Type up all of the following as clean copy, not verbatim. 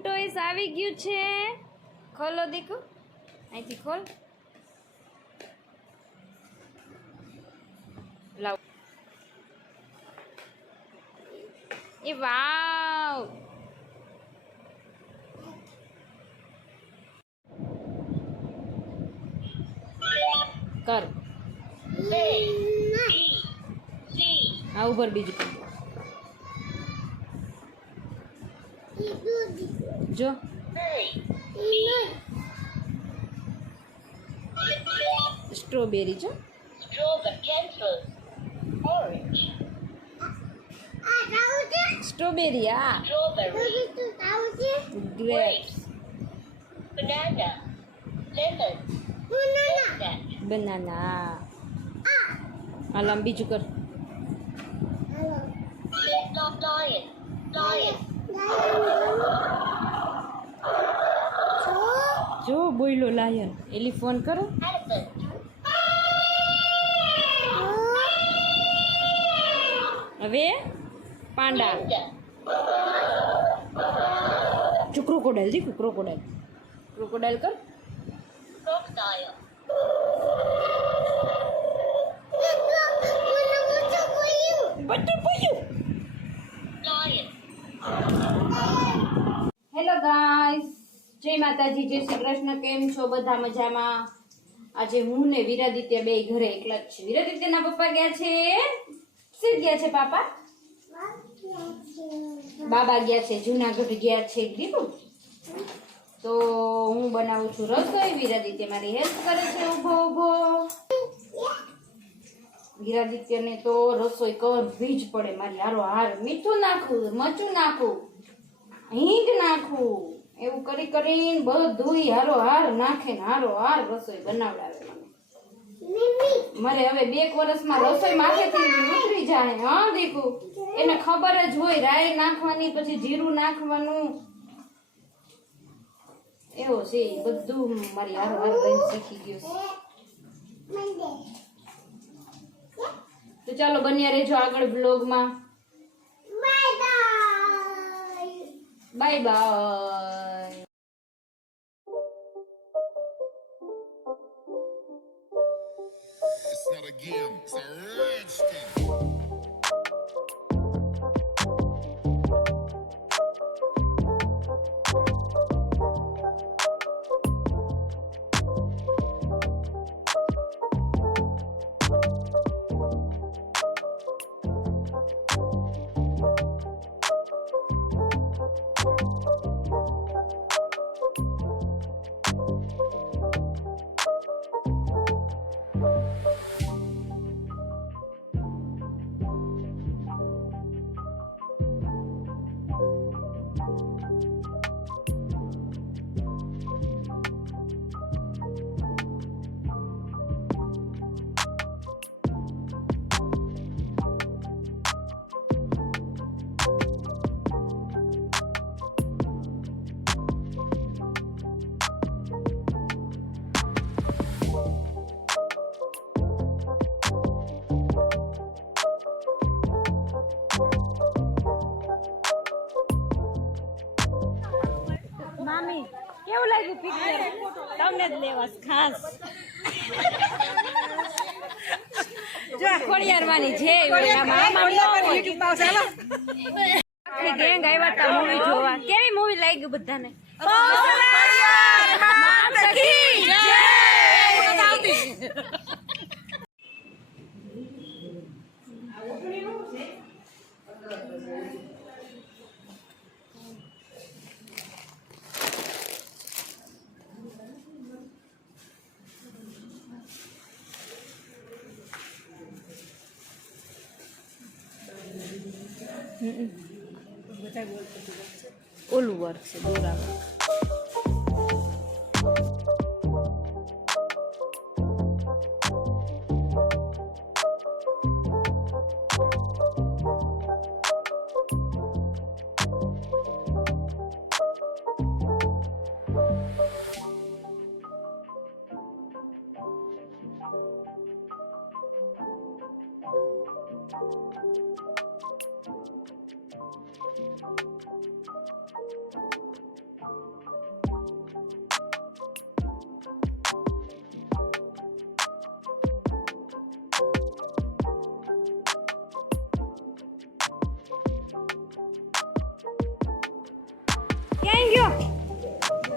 Toys આવી ગયું છે. ખોલો દીકુ, અહીંથી ખોલ. લાવ. એ વાવ, કર આ ઉપર બીજું કર જો. સ્ટ્રોબેરી જો. સ્ટ્રોબેરી આ ગ્રેપ્સ બનાના. આ લાંબ બીજું કર. જો બોયલો લાયન. એલી ફોન કરો. હવે પાંડા. જો ક્રોકોડાઇલ દીકું, ક્રોકોડાઇલ. ક્રોકોડાઇલ કર. બધું બોલ્યું. હેલો ગાઈસ, જય માતાજી, જય શ્રી કૃષ્ણ. કેમ છો બધા? મજામાં? આજે હું ને વિરાદિત્ય બે ઘરે એકલા જ છે. વિરાદિત્યના પપ્પા ગયા છે. શી ગયા છે પાપા? બાબા ગયા છે, જુનાગઢ ગયા છે. કીધું તો હું બનાવું છું રસોઈ. વિરાદિત્ય મારી હેલ્પ કરે છે ઉભો ઉભો. વિરાદિત્યને તો રસોઈ કરવી જ પડે મારી હારો હાર. મીઠું નાખવું, મરચું નાખવું, હિંગ નાખવું, એવું કરી કરીને બધું હારો હાર નાખે ને હારો હાર રસોઈ બનાવડાવે મને. હવે 2 વર્ષમાં રસોઈ માથેથી ઉતરી જાય. હા દીકુ, એને ખબર જ હોય રાઈ નાખવાની, પછી જીરું નાખવાનું. એવો છે બધું મારી હારો હાર રહીને શીખી ગયો છે. તો ચાલો બન્યા રહેજો આગળ બ્લોગમાં. Bye bye. It's not a game, it's a rich thing. મામી કેવું લાગ્યું પિક્ચર? તમને જ લેવા ખાસ. જો ખોડિયારવાની છે આખી ગેંગ આવ્યા હતા મૂવી જોવા. કેવી મૂવી લાગી બધાને? ઓલું વર્ક છે દોરા.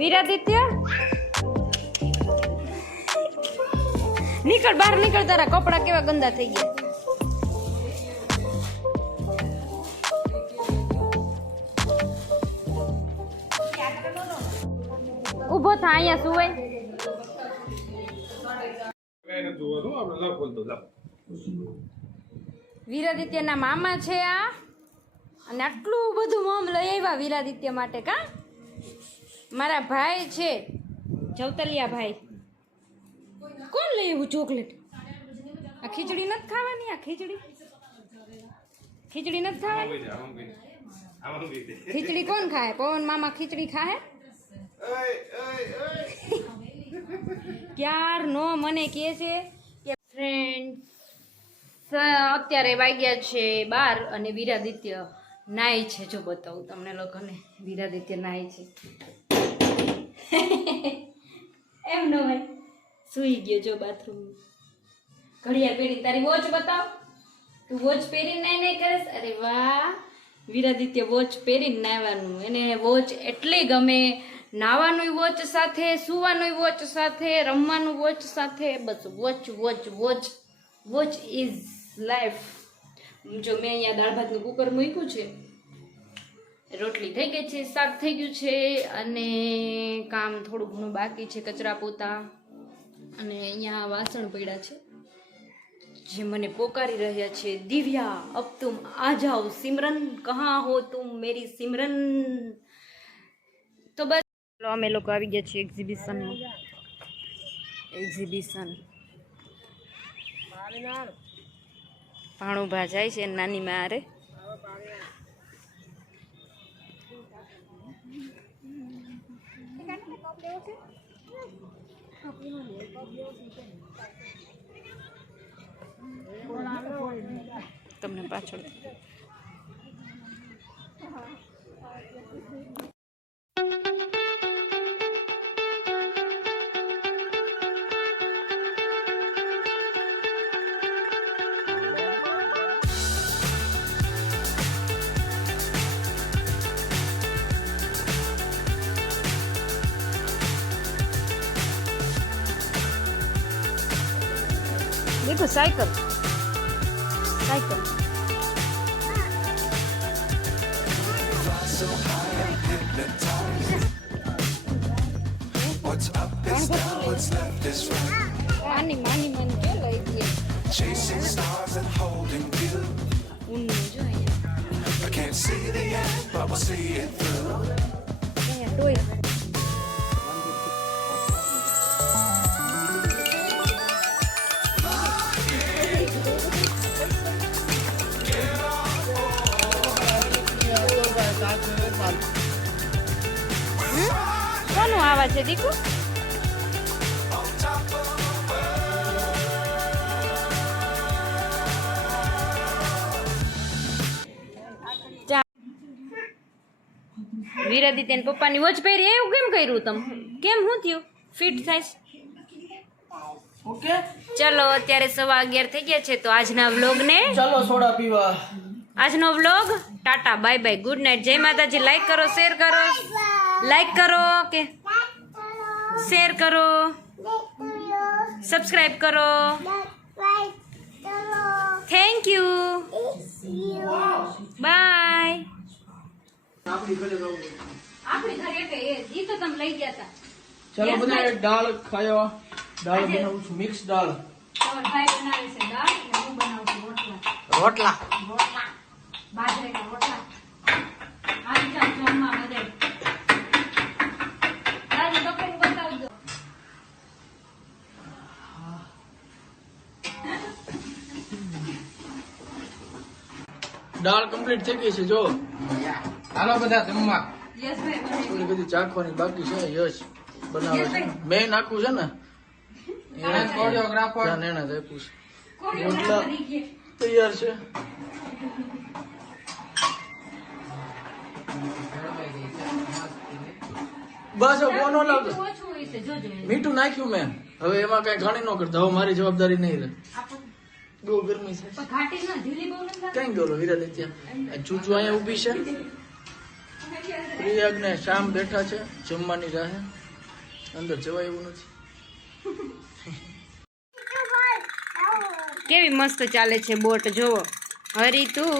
વીરાદિત્ય નીકળ બહાર નીકળ, તારા કપડા કેવા ગંદા થઈ ગયા. ઉભો થા, અહીંયા સુવાય. વીરાદિત્યના મામા છે આ, અને આટલું બધું મોમ લઈ આવ્યા વીરાદિત્ય માટે. કા મારા ભાઈ છે જવતલિયા ભાઈ. કોણ લઈ આવ્યું ચોકલેટ? આ ખીચડી નથી ખાવાની, આ ખીચડી નથી ખાવાની. ખીચડી કોણ ખાય? પવન મામા ખીચડી ખાય? ક્યાર નો મને કહે છે કે ફ્રેન્ડ અત્યારે વાગ્યા છે 12 અને વીરાદિત્ય નાય છે. જો બતાવું તમને લોકોને, વીરાદિત્ય નાય છે. એમ નો ભાઈ સુઈ ગયો જો બાથરૂમ. ઘડિયાળ પહેરી, તારી વોચ બતાવ. તું વોચ પહેરીને નાય નહીં કરીશ? અરે વાહ, વીરાદિત્ય વોચ પહેરીને નાવાનું. એને વોચ એટલી ગમે, નાવાનું વોચ સાથે, સુવાનું વોચ સાથે, રમવાનું વોચ સાથે. બસ watch watch watch watch is life. જો મેં અહીંયા દાળ ભાતનું કુકર મૂક્યું છે, રોટલી થઈ ગઈ છે, શાક થઈ ગયું છે, અને કામ થોડું ઘણું બાકી છે, કચરા પોતા. અને અહીંયા વાસણ પડ્યા છે જે મને પોકારી રહ્યા છે, દિવ્યા અબ તુમ આ જાઓ સિમરન, કહા હો તુમ મેરી સિમરન. તો બસ અમે લોકો આવી ગયા છીએ એક્ઝિબિશનમાં. ભાણુભા જાય છે નાની માં હારે. તમને પાછળ देखो साइकिल. માની કે લઈ ગઈ chasing stars and holding you. જો અહીંયા I can't see the end but we'll see it through. અહીંયા ડોઈ કોનું આવા છે દીકુ? વીરાદિત્ય ને પપ્પાની વોચ પહેરી એવું કેમ કર્યું તમે? કેમ શું થયું? ફિટ થાય? ઓકે ચલો અત્યારે 11:15 થઈ ગયા છે. તો આજના વ્લોગને ચાલો સોડા પીવા. આજનો vlog Tata bye bye good night. જય માતાજી. લાઈક કરો, શેર કરો, લાઈક કરો કે શેર કરો, સબસ્ક્રાઇબ કરો. Thank you, bye. આપણી ઘરે કે ઈ તો તમે લઈ ગયા હતા. ચાલો બધા એક દાળ ખાયો. દાળ બનાવું છું, મિક્સ દાળ. તમારો ભાઈ બનાવે છે દાળ અને હું બનાવું છું રોટલા. બાજરીના રોટલા. આવી જાવ જમવા બધે. દાદી કપડું બતાવજો. દાળ કમ્પ્લીટ થઈ ગઈ છે. જો હાલો બધા જમવા. યશભાઈ બને. થોડી બધી ચાખવાની બાકી છે. યશ બનાવે છે. મેં નાખું છે ને કોરિયોગ્રાફર એને આપ્યું છે. રોટલા તૈયાર છે. બસ કોનો લાગે ઓછું હોય છે જોજો. મીઠું નાખ્યું મેં. હવે એમાં કઈ ઘણી ન કરતા. હવે મારી જવાબદારી નહીં રહે. બહુ ગરમી છે. પણ ઘાટી ના ઢીલી બહુ નથી. કઈ ગયો વીરાદિત્ય? ચૂચુ અહીંયા ઊભી છે. પ્રિયગ ને શ્યામ બેઠા છે જમવાની રાહે. અંદર જવાય એવું નથી. કેવી મસ્ત ચાલે છે બોટ જોવો. હરી તું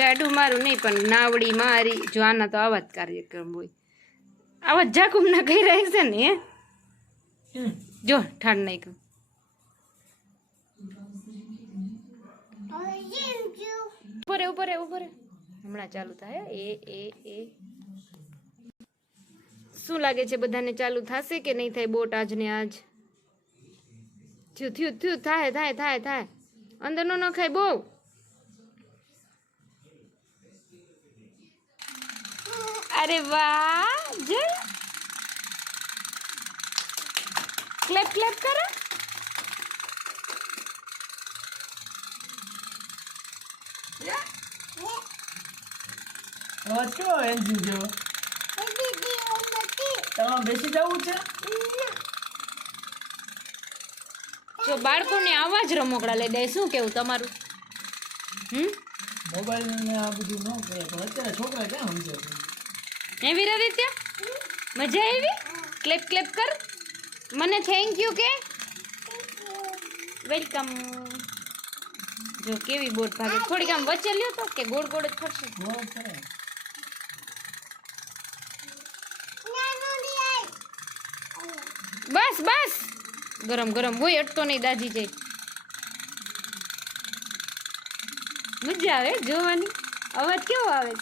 ગાડું મારું નહીં પણ નાવડી મારી. જો આના તો આવા જ કાર્યક્રમ હોય. આવા જાકુમ ના કહી રહી છે ને હે. જો ઠાડ નાખ્યું. ઉપર હમણાં ચાલુ થાય. એ શું લાગે છે બધાને ચાલુ થશે કે નહીં થાય બોટ આજ ને આજ? થયું થાય. અંદર નો નખાય બહુ. અરે વાહ, જય ક્લેપ કરો. અવાજ કેવો એન્જિન જેવો? તમારે બેસી જવું છે? જો બાળકોને આવા જ રમકડા લઈ દે. શું કેવું તમારું? મોબાઈલ ને આ બધું ન કરે પણ અત્યારે છોકરા ક્યાં સમજે? હે વીરાદિત્ય, મજા આવી? ક્લેપ કર. મને થેન્ક યુ કે વેલકમ. જો કેવી બોટ ભાગે. થોડીક આમ વચ્ચે લ્યો તો કે ગોળ ગોળ જ ફરશે. બસ ગરમ હોય અટતો નહીં દાજી જાય. મજા આવે જોવાની. અવાજ કેવો આવે?